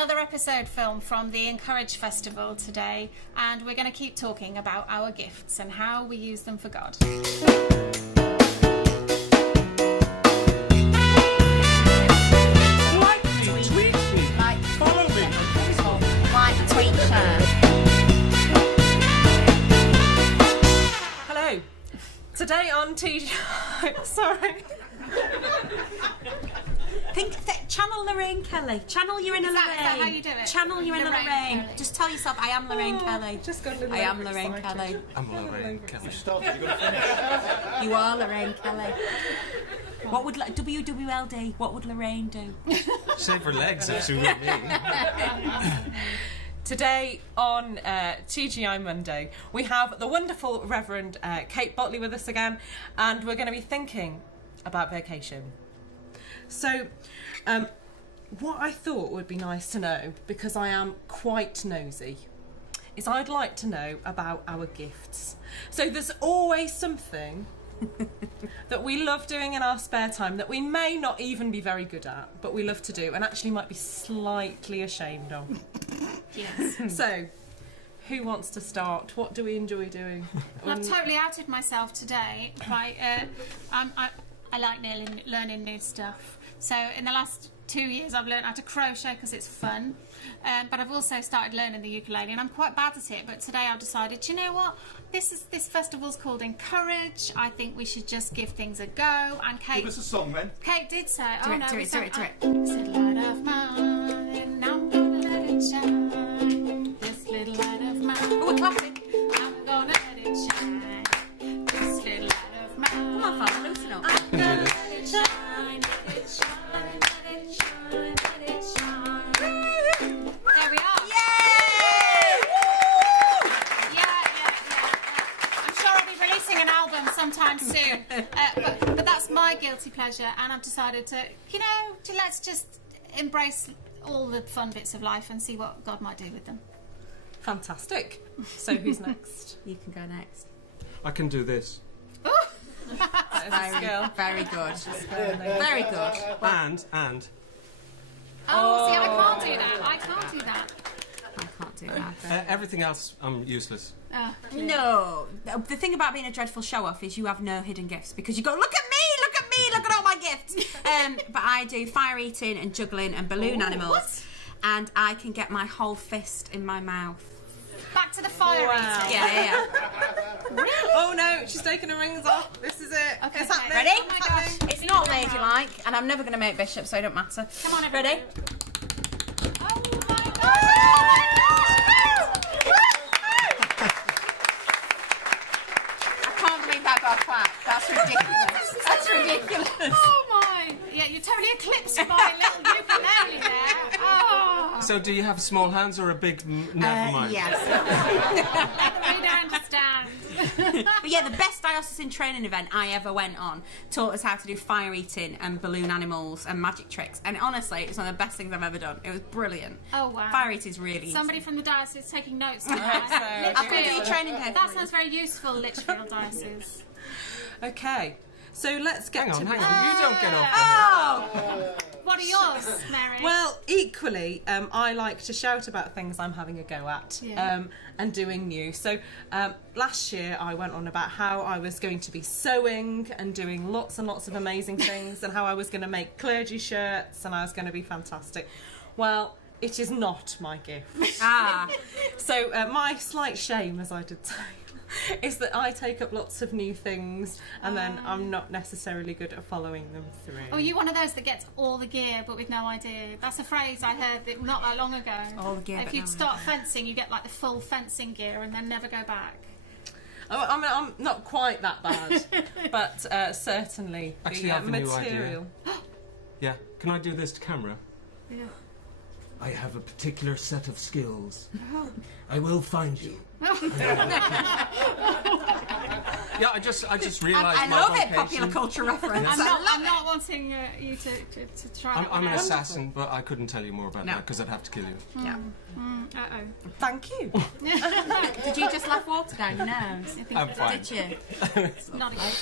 Another episode film from the Encourage Festival today, and we're going to keep talking about our gifts and how we use them for God. Like me, tweet me, follow me. Like, tweet, share. Hello. Today on TGI... Sorry. Channel Lorraine Kelly. Channel your inner Lorraine. Is that how you do it? Channel your inner Lorraine. Kelly. Just tell yourself, I am Lorraine Kelly. Just got I am Lorraine Kelly. I'm Lorraine Kelly. You are Lorraine Kelly. What would WWLD? What would Lorraine do? Shave her legs if she were me. Today on TGI Monday, we have the wonderful Reverend Kate Botley with us again, and we're going to be thinking about vacation. So, what I thought would be nice to know, because I am quite nosy, is I'd like to know about our gifts. So there's always something that we love doing in our spare time that we may not even be very good at, but we love to do and actually might be slightly ashamed of. Yes. So, who wants to start? What do we enjoy doing? Well, I've totally outed myself today. I like learning new stuff. So in the last 2 years I've learned how to crochet because it's fun, but I've also started learning the ukulele, and I'm quite bad at it, but today I've decided, you know what, this festival's called Encourage. I think we should just give things a go. And Kate, Give us a song then. Kate did say, Do it. It's a light of mine, I'm gonna let it shine. This little light of mine, Oh, we're clapping. I'm gonna let it shine. This little light of mine, Come on, Father, loosen up. I'm gonna let it shine. Let it shine, let it shine, let it shine. There we are. Yay! Yeah. I'm sure I'll be releasing an album sometime soon. But that's my guilty pleasure, and I've decided to let's just embrace all the fun bits of life and see what God might do with them. Fantastic. So who's next? You can go next. I can do this. That is a skill. Very good. Very good. And Oh, see, I can't do that. I can't do that. I can't do that. everything else, I'm useless. No. The thing about being a dreadful show-off is you have no hidden gifts, because you go, look at me, look at all my gifts. But I do fire eating and juggling and balloon animals. What? And I can get my whole fist in my mouth. Back to the fire eating. Yeah. Really? Oh no, she's taking her rings off. This is it. Okay, It's okay. happening. Ready? Oh my gosh. It's not ladylike, and I'm never going to make bishop, so it don't matter. Come on, everybody. Ready? Oh my God. I can't believe that got clapped. That's ridiculous. That's ridiculous. Oh my! Yeah, you totally eclipsed my little ukulele there. Oh, So do you have small hands or a big... never mind. Yes. we don't understand. But yeah, the best diocesan training event I ever went on taught us how to do fire eating and balloon animals and magic tricks. And honestly, it's one of the best things I've ever done. It was brilliant. Oh wow! Fire eating is really Somebody easy. from the diocese is taking notes. Right, so I'll put your training day That for you. sounds very useful, Lichfield diocese. Okay, so let's get Hang to on. You don't get off. What are yours, Mary? Well, equally, I like to shout about things I'm having a go at, Yeah. and doing new. So last year I went on about how I was going to be sewing and doing lots and lots of amazing things, and how I was going to make clergy shirts, and I was going to be fantastic. Well, it is not my gift. So my slight shame, as I did say, is that I take up lots of new things and then I'm not necessarily good at following them through. Oh, you one of those that gets all the gear but with no idea. That's a phrase I heard not that long ago. All the gear If but you'd no start fencing, you get like the full fencing gear and then never go back. I mean, I'm not quite that bad, but certainly Actually, the I have a new material. Yeah. Can I do this to camera? Yeah. I have a particular set of skills. I will find you. Yeah, I just realised I my love it, vocation. popular culture reference. I'm not wanting you to try that I'm one an out. assassin, but I couldn't tell you more about No. that because I'd have to kill you. Yeah. Uh-oh. Thank you. Did you just laugh water down your nose? I'm fine. Did you? Not again.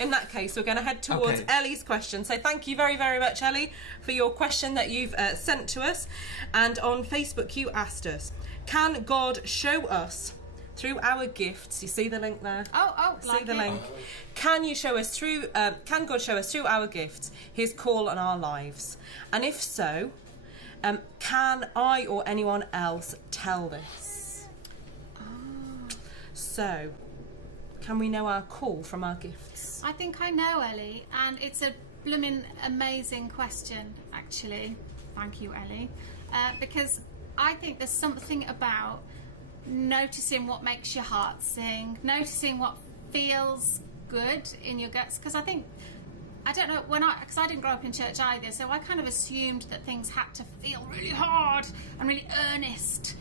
in that case, we're going to head towards Okay. Ellie's question. So thank you very, very much, Ellie, for your question that you've sent to us. And on Facebook, you asked us, can God show us through our gifts? You see the link there? Like See the it. link? Can you show us through? Can God show us through our gifts His call on our lives? And if so, can I or anyone else tell this? So, can we know our call from our gifts? I think I know, Ellie, and it's a blooming amazing question, actually. Thank you, Ellie. Because I think there's something about noticing what makes your heart sing, noticing what feels good in your guts. Because I think, I don't know, because I didn't grow up in church either, so I kind of assumed that things had to feel really hard and really earnest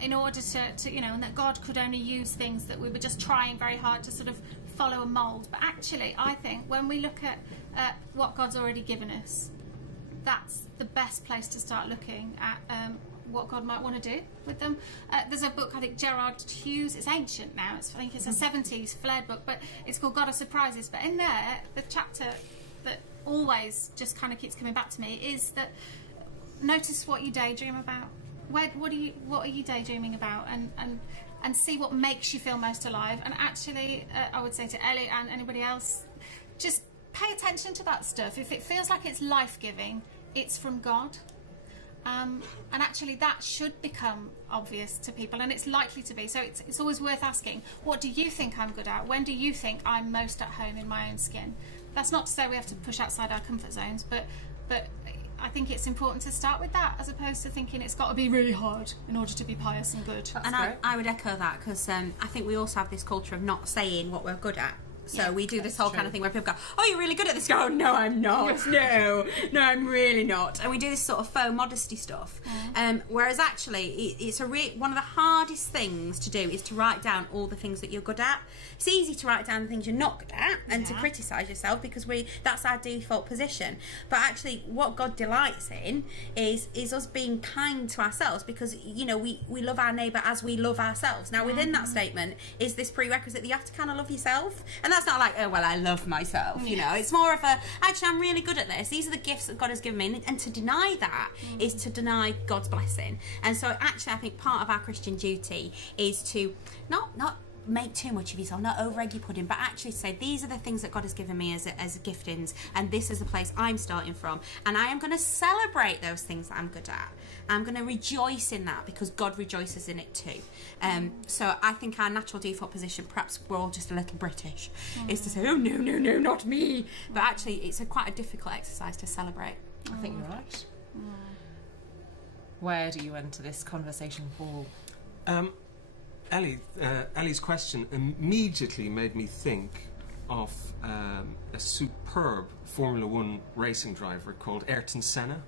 in order to and that God could only use things that we were just trying very hard to sort of follow a mould. But actually, I think when we look at what God's already given us, that's the best place to start looking at what God might want to do with them. There's a book, I think Gerard Hughes, it's ancient now, I think it's a 70s flared book, but it's called God of Surprises. But in there, the chapter that always just kind of keeps coming back to me is that notice what you daydream about. What are you daydreaming about, and see what makes you feel most alive. And actually, I would say to Ellie and anybody else, just pay attention to that stuff. If it feels like it's life-giving, it's from God. And actually that should become obvious to people, and it's likely to be. So it's always worth asking, what do you think I'm good at? When do you think I'm most at home in my own skin? That's not to say we have to push outside our comfort zones, but I think it's important to start with that, as opposed to thinking it's got to be really hard in order to be pious and good. And I would echo that, because I think we also have this culture of not saying what we're good at. So we do this whole kind of thing where people go, oh, you're really good at this. Go, oh, no, I'm not. No, I'm really not. And we do this sort of faux modesty stuff. Whereas actually, it's one of the hardest things to do is to write down all the things that you're good at. It's easy to write down the things you're not good at and to criticise yourself, because that's our default position. But actually, what God delights in is us being kind to ourselves, because, we love our neighbour as we love ourselves. Now, within that statement is this prerequisite that you have to kind of love yourself. And that's not like, oh, well, I love myself, It's more of actually, I'm really good at this. These are the gifts that God has given me. And to deny that is to deny God's blessing. And so actually, I think part of our Christian duty is to not make too much of yourself, not over egg your pudding, but actually say, these are the things that God has given me as giftings, and this is the place I'm starting from, and I am going to celebrate those things that I'm good at. I'm going to rejoice in that, because God rejoices in it too. So I think our natural default position, perhaps we're all just a little British, is to say, oh, no, not me. But actually, it's quite a difficult exercise to celebrate. I think you're right. Where do you enter this conversation, Paul? Ellie's question immediately made me think of a superb Formula One racing driver called Ayrton Senna.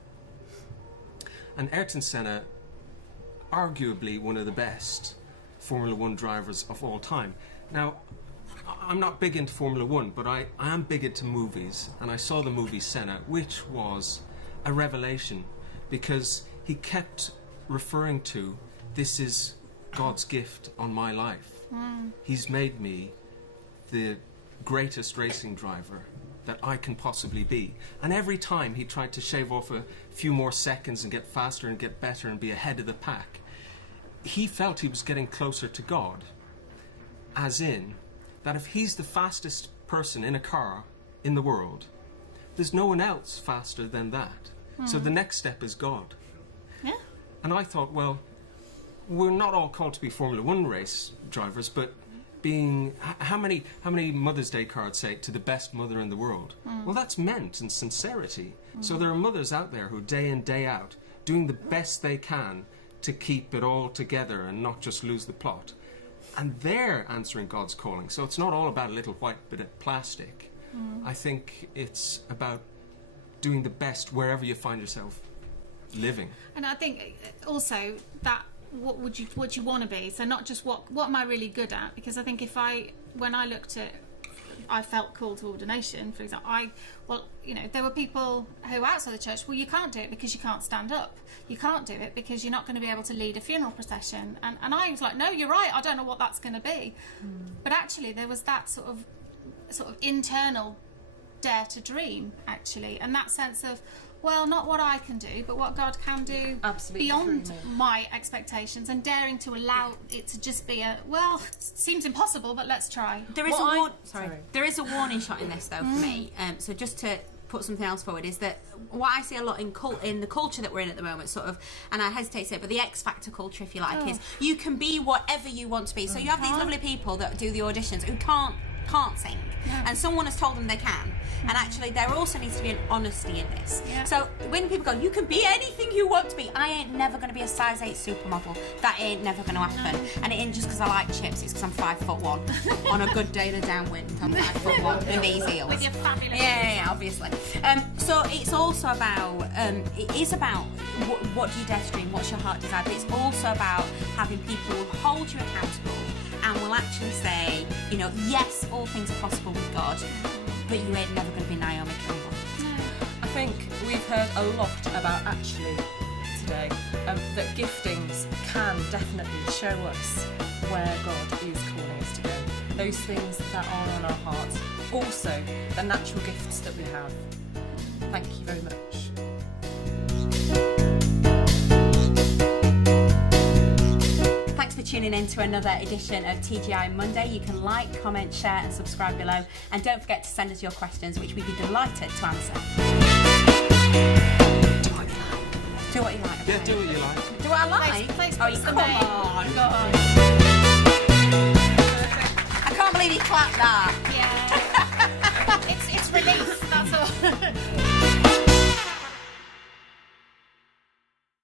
And Ayrton Senna, arguably one of the best Formula One drivers of all time. Now, I'm not big into Formula One, but I am big into movies, and I saw the movie Senna, which was a revelation, because he kept referring to, this is God's gift on my life. He's made me the greatest racing driver that I can possibly be. And every time he tried to shave off a few more seconds and get faster and get better and be ahead of the pack, he felt he was getting closer to God. As in, that if he's the fastest person in a car in the world, there's no one else faster than that. So the next step is God. Yeah. And I thought, well, we're not all called to be Formula One race drivers, but being how many Mother's Day cards say to the best mother in the world? Well, that's meant in sincerity. So there are mothers out there who day in, day out, doing the best they can to keep it all together and not just lose the plot. And they're answering God's calling. So it's not all about a little white bit of plastic. I think it's about doing the best wherever you find yourself living. And I think also that what would you want to be? So not just what am I really good at? Because I think when I looked at, I felt called to ordination, for example, there were people who outside the church, well, you can't do it because you can't stand up. You can't do it because you're not going to be able to lead a funeral procession. And I was like, no, you're right, I don't know what that's going to be. But actually there was that sort of sort of internal dare to dream, actually, and that sense of, well, not what I can do, but what God can do Absolutely beyond through me. my expectations, and daring to allow it to just be a, well, seems impossible, but let's try. There is Sorry. There is a warning shot in this though for me. So just to put something else forward is that what I see a lot in the culture that we're in at the moment, sort of, and I hesitate to say it, but the X Factor culture, if you like, is you can be whatever you want to be. So you have these lovely people that do the auditions who can't sing, and someone has told them they can. And actually, there also needs to be an honesty in this. Yeah. So when people go, you can be anything you want to be. I ain't never going to be a size 8 supermodel. That ain't never going to happen. And it ain't just because I like chips. It's because I'm 5'1". On a good day in a downwind, I'm 5'1" in these heels. With your fabulous Yeah, obviously. So it's also about, it is about what do you dare to dream, what's your heart desire, but it's also about having people who hold you accountable and will actually say, you know, yes, all things are possible with God, but you ain't never going to be Naomi Campbell. I think we've heard a lot about actually today that giftings can definitely show us where God is calling us to go. Those things that are on our hearts. Also, the natural gifts that we have. Thank you very much. Thanks for tuning in to another edition of TGI Monday. You can like, comment, share and subscribe below. And don't forget to send us your questions, which we'd be delighted to answer. Do what you like. Yeah, do what you like. Do what I like? Place Oh, you the come name. on. Go on. I can't believe you clapped that. Yeah. It's relief, that's all.